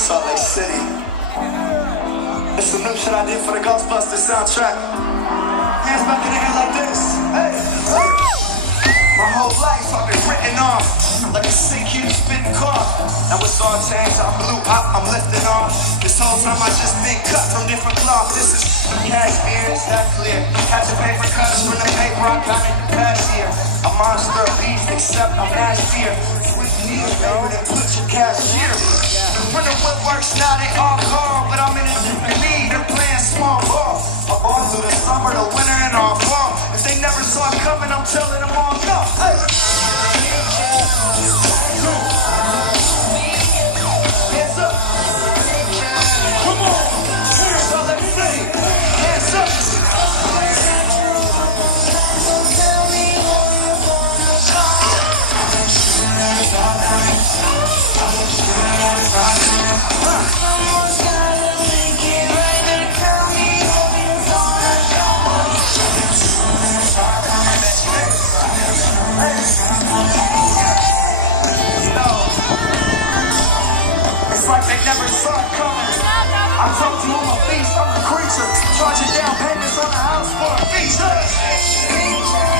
Salt Lake City. It's some new shit I did for the Ghostbusters soundtrack. Hands back in the air like this. Hey, hey. My whole life I've been written off like a sick kid spitting cough. Now it's all changed, I'm blue out, I'm lifting off. This whole time I just been cut from different cloth. This is cashmere, it's that clear. Had to paper cuts from the paper I got in the past year. A monster of beast, except I'm nastier. Switch knees, baby, then put your cashier. When the woodworks now they all gone, but I'm in a different league, they're playing small ball. I'm all through the summer, the winter, and all fall. If they never saw it coming, I'm telling them all no. Hey. Hands up. Come on. So let's see. Hands up. It's like they never saw it coming. I told you I'm a beast, I'm a creature. Charging down payments on the house for a feature.